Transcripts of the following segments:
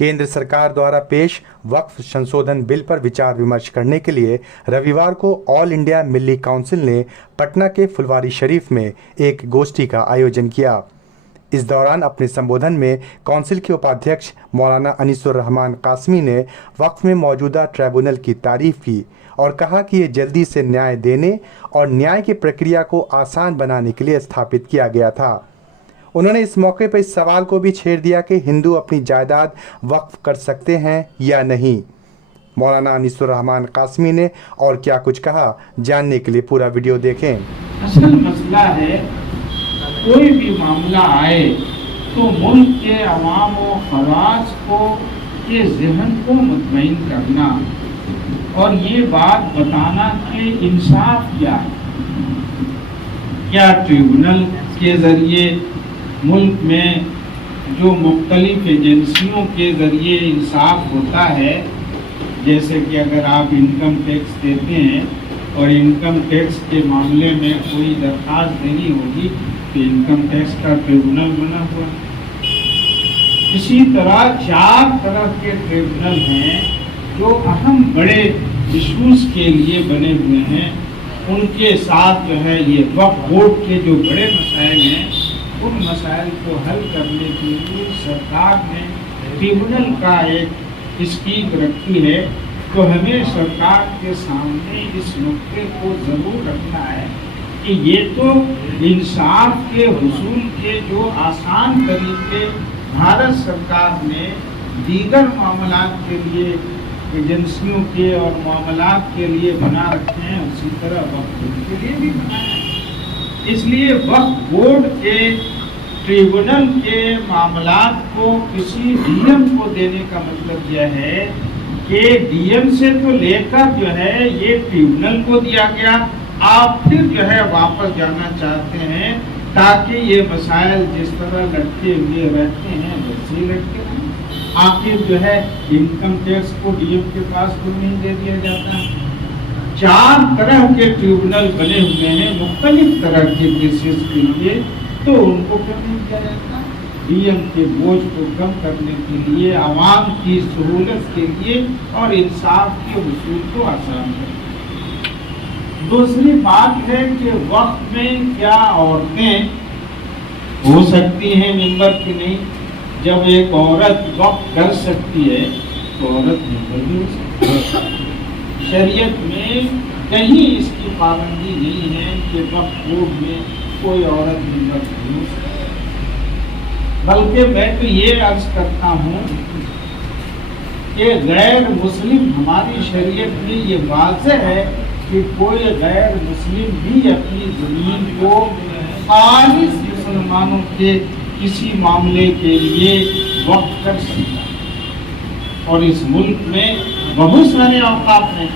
केंद्र सरकार द्वारा पेश वक्फ संशोधन बिल पर विचार विमर्श करने के लिए रविवार को ऑल इंडिया मिल्ली काउंसिल ने पटना के फुलवारी शरीफ में एक गोष्ठी का आयोजन किया। इस दौरान अपने संबोधन में काउंसिल के उपाध्यक्ष मौलाना अनीसुर रहमान कासमी ने वक्फ में मौजूदा ट्राइब्यूनल की तारीफ की और कहा कि ये जल्दी से न्याय देने और न्याय की प्रक्रिया को आसान बनाने के लिए स्थापित किया गया था। उन्होंने इस मौके पर इस सवाल को भी छेड़ दिया कि हिंदू अपनी जायदाद वक्फ कर सकते हैं या नहीं। मौलाना अनीसुर रहमान कासमी ने और क्या कुछ कहा, जानने के लिए पूरा वीडियो देखें। असल मसला है, कोई भी मामला आए तो मुल्क के अवाम व खवास को के ज़हन को मुतमईन करना और ये बात बताना कि इंसाफ क्या है। क्या ट्रिब्यूनल के ज़रिए मुल्क में जो मुख्तलिफ एजेंसियों के ज़रिए इंसाफ होता है, जैसे कि अगर आप इनकम टैक्स देते हैं और इनकम टैक्स के मामले में कोई दरख्वास्त देनी होगी तो इनकम टैक्स का ट्रिब्यूनल बना हुआ। इसी तरह 4 तरह के ट्रिब्यूनल हैं जो अहम बड़े इशूज़ के लिए बने हुए हैं। उनके साथ जो है ये वक्फ बोर्ड के जो बड़े मसाइल हैं, उन मसाइल को हल करने के लिए सरकार ने ट्रिब्यूनल का एक स्कीम रखी है। तो हमें सरकार के सामने इस नुक्ते को ज़रूर रखना है कि ये तो इंसाफ के हुसूल के जो आसान तरीके भारत सरकार ने दीगर मामलात के लिए एजेंसियों के और मामलात के लिए बना रखे हैं, उसी तरह वक्फ बोर्ड के लिए भी बनाया है। इसलिए वक्फ बोर्ड के ट्रिब्यूनल के मामलात को किसी डीएम को देने का मतलब यह है कि डीएम से तो लेकर जो है ये ट्रिब्यूनल को दिया गया, आप फिर जो है वापस जाना चाहते हैं ताकि ये मसाइल जिस तरह लटके हुए रहते हैं वैसे ही लटके रहें। आखिर जो है इनकम टैक्स को डीएम के पास क्यों नहीं दे दिया जाता। 4 तरह के ट्रिब्यूनल बने हुए हैं मुख्तलिफ तरह के केसेस के लिए, तो उनको क्यों नहीं किया जाता। डीएम के बोझ को कम करने के लिए, आवाम की सहूलत के लिए और इंसाफ के हुसूल को आसान करने। दूसरी बात है कि वक्त में क्या औरतें हो सकती हैं मेंबर की नहीं। जब एक औरत वक्त कर सकती है तो औरत मेंबर भी हो सकती है। शरीयत में कहीं इसकी पाबंदी नहीं है कि वक्फ बोर्ड में कोई औरत मेंबर नहीं हो सकती। बल्कि मैं तो ये अर्ज करता हूँ कि गैर मुस्लिम, हमारी शरीयत में ये वाज़ेह है कि कोई गैर मुस्लिम भी अपनी ज़मीन को खालिस मुसलमानों के किसी मामले के लिए वक्फ कर सकता है। और इस मुल्क में बहुत सारे औकाफ हैं।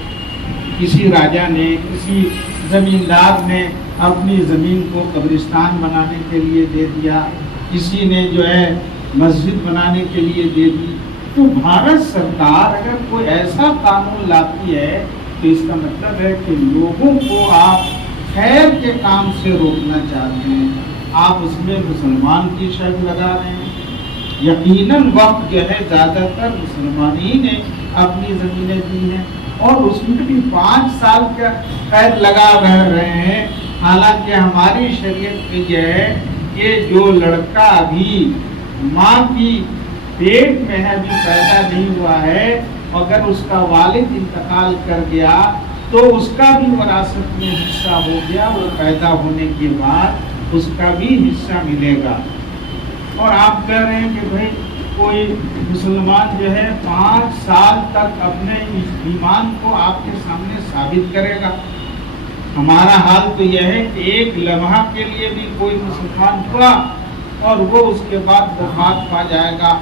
किसी राजा ने, किसी ज़मींदार ने अपनी ज़मीन को कब्रिस्तान बनाने के लिए दे दिया, किसी ने जो है मस्जिद बनाने के लिए दे दी। तो भारत सरकार अगर कोई ऐसा कानून लाती है तो इसका मतलब है कि लोगों को आप खैर के काम से रोकना चाहते हैं, आप उसमें मुसलमान की शर्त लगा रहे हैं। यकीनन वक्त जो है ज़्यादातर मुसलमान ही ने अपनी ज़मीनें दी हैं और उसमें भी 5 साल का कैद लगा रहे हैं। हालांकि हमारी शरीयत में यह है कि जो लड़का अभी माँ की पेट में है, अभी पैदा नहीं हुआ है, अगर उसका वालिद इंतकाल कर गया तो उसका भी विरासत में हिस्सा हो गया, वो पैदा होने के बाद उसका भी हिस्सा मिलेगा। और आप कह रहे हैं कि भाई कोई मुसलमान जो है 5 साल तक अपने ईमान को आपके सामने साबित करेगा। हमारा हाल तो यह है कि एक लम्हा के लिए भी कोई मुसलमान हुआ और वो उसके बाद वफात पा जाएगा,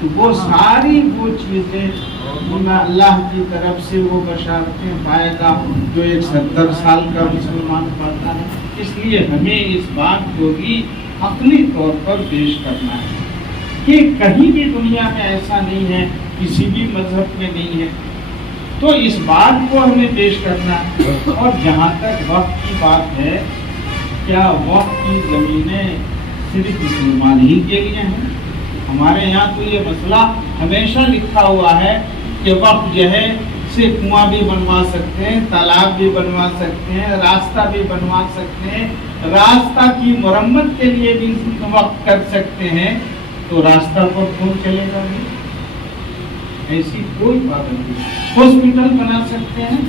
तो वो सारी वो चीज़ें अल्लाह की तरफ से वो बशारतें पाएगा जो एक 70 साल का मुसलमान पाता है। इसलिए हमें इस बात को भी अक्ली तौर पर पेश करना है कि कहीं भी दुनिया में ऐसा नहीं है, किसी भी मजहब में नहीं है। तो इस बात को हमें पेश करना है। और जहाँ तक वक्त की बात है, क्या वक्त की ज़मीनें सिर्फ मुसलमान ही के लिए हैं? ہمارے یہاں تو یہ مسئلہ ہمیشہ لکھا ہوا ہے کہ وقف جو ہے سے کنواں بھی بنوا سکتے ہیں، تالاب بھی بنوا سکتے ہیں، راستہ بھی بنوا سکتے ہیں، راستہ کی مرمت کے لیے بھی وقف کر سکتے ہیں، تو راستہ پر کون چلے گا نہیں؟ ایسی کوئی پابندی نہیں۔ ہاسپٹل بنا سکتے ہیں،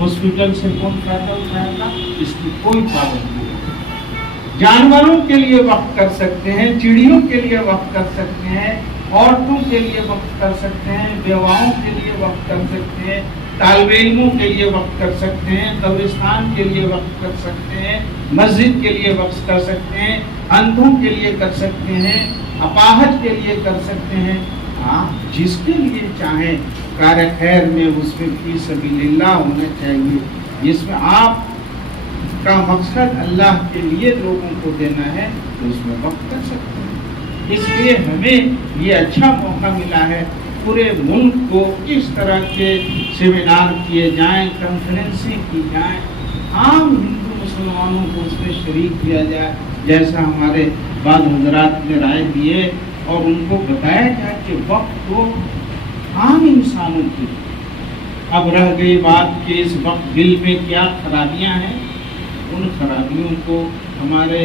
ہاسپٹل سے کون فائدہ اٹھائے گا؟ اس کی کوئی پابندی نہیں۔ جانوروں کے لیے وقف کر سکتے ہیں، چڑیوں کے لیے وقف کر سکتے ہیں، عورتوں کے لیے وقف کر سکتے ہیں، بیواؤں کے لیے وقف کر سکتے ہیں، طالب علموں کے لیے وقف کر سکتے ہیں، قبرستان کے لیے وقف کر سکتے ہیں، مسجد کے لیے وقف کر سکتے ہیں، اندھوں کے لیے کر سکتے ہیں، اپاہج کے لیے کر سکتے ہیں۔ آپ جس کے لیے چاہیں کار خیر میں اس میں فی سبیل اللہ ہونا چاہیے، جس میں آپ کا مقصد اللہ کے لیے لوگوں کو دینا ہے، تو اس میں وقف کر سکتے ہیں۔ اس لیے ہمیں یہ اچھا موقع ملا ہے، پورے ملک کو اس طرح کے سیمینار کیے جائیں، کانفرنسیں کی جائیں، عام ہندو مسلمانوں کو اس میں شریک کیا جائے، جیسا ہمارے بعض حضرات نے رائے دیے، اور ان کو بتایا جائے کہ وقت تو عام انسانوں کی۔ اب رہ گئی بات کہ اس وقت بل میں کیا خرابیاں ہیں، ان خرابیوں کو ہمارے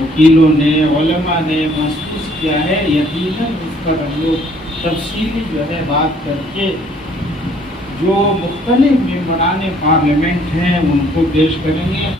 وکیلوں نے، علماء نے محسوس کیا ہے، یقیناً اس پر ہم لوگ تفصیلی جو ہے بات کر کے جو مختلف ممبران پارلیمنٹ ہیں ان کو پیش کریں گے۔